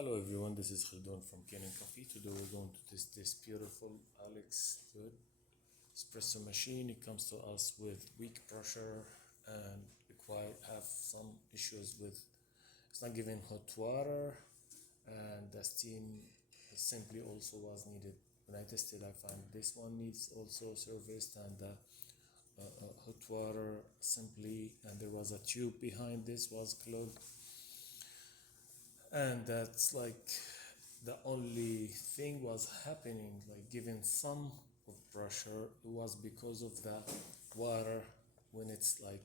Hello everyone, this is Khaldun from Kanen Coffee. Today we're going to test this beautiful Alex good espresso machine. It comes to us with weak pressure and require have some issues with it's not giving hot water, and the steam simply also was needed. When I tested, I found this one needs also serviced, and the hot water simply, and there was a tube behind this was clogged, and that's like the only thing was happening, like giving some of pressure. It was because of the water when it's like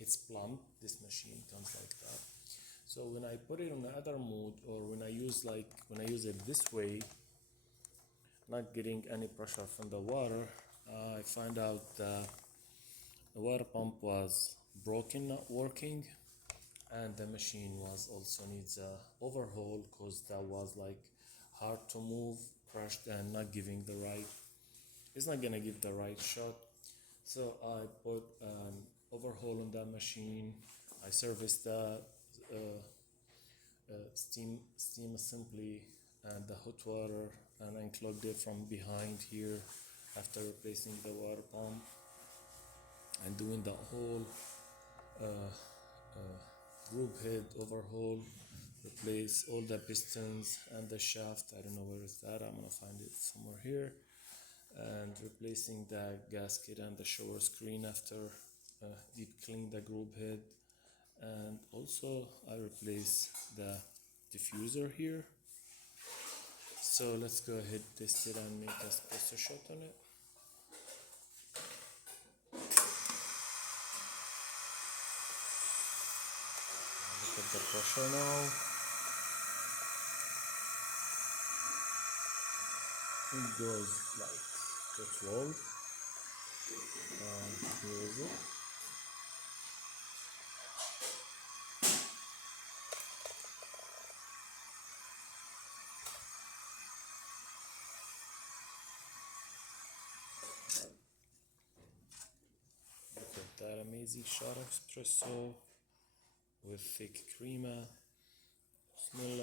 it's plump. This machine comes like that. So when I put it on the other mode, or when I use it this way, not getting any pressure from the water, I find out the water pump was broken, not working, and the machine was also needs a overhaul because that was like hard to move, crushed, and not giving the right, it's not gonna give the right shot. So I put an overhaul on that machine. I serviced the steam assembly and the hot water, and unclogged it from behind here after replacing the water pump and doing the whole group head overhaul, replace all the pistons and the shaft. I don't know where is that, I'm gonna find it somewhere here, and replacing the gasket and the shower screen after deep clean the group head. And also I replace the diffuser here. So let's go ahead, test it, and make a espresso shot on it. Look at the pressure now. It goes like to 12. Here is it. Look at that amazing shot of espresso with thick crema. Smell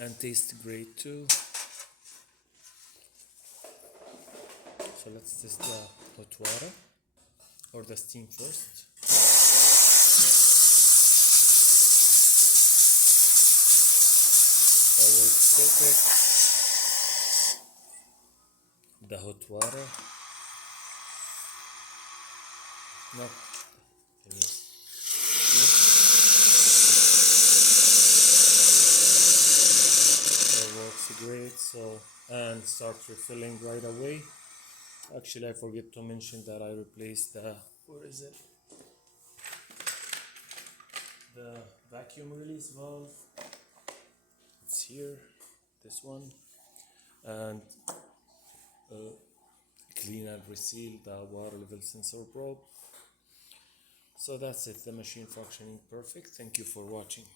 and tastes great too. So let's test the hot water or the steam first. That works perfect. The hot water. No. That works great. So, and start refilling right away. Actually, I forget to mention that I replaced the, where is it? The vacuum release valve. It's here, this one, and clean and reseal the water level sensor probe. So that's it, the machine functioning perfect. Thank you for watching.